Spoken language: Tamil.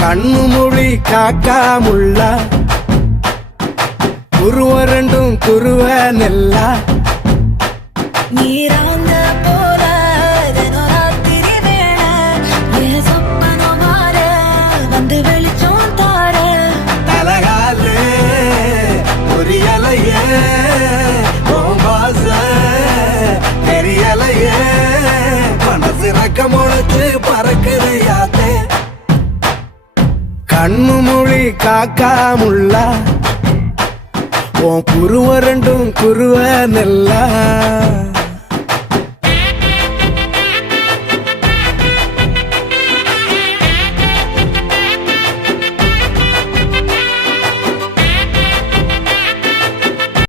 கண்ணு மொழி காக்கா முள்ளா குருவ ரெண்டும் குருவ நெல்லா நீராங்க போல தினராத்திரி வேள என் சொப்பனம் மாற வந்து வெளிச்சம் தார தலகாலே பொரியலையே பாச தெரியலையே மனசு ரக்க முளைச்சு பறக்குதையாத்தே கண்ணு மொழி காக்கா முள்ளா உன் குருவ ரெண்டும் குருவ நெல்லா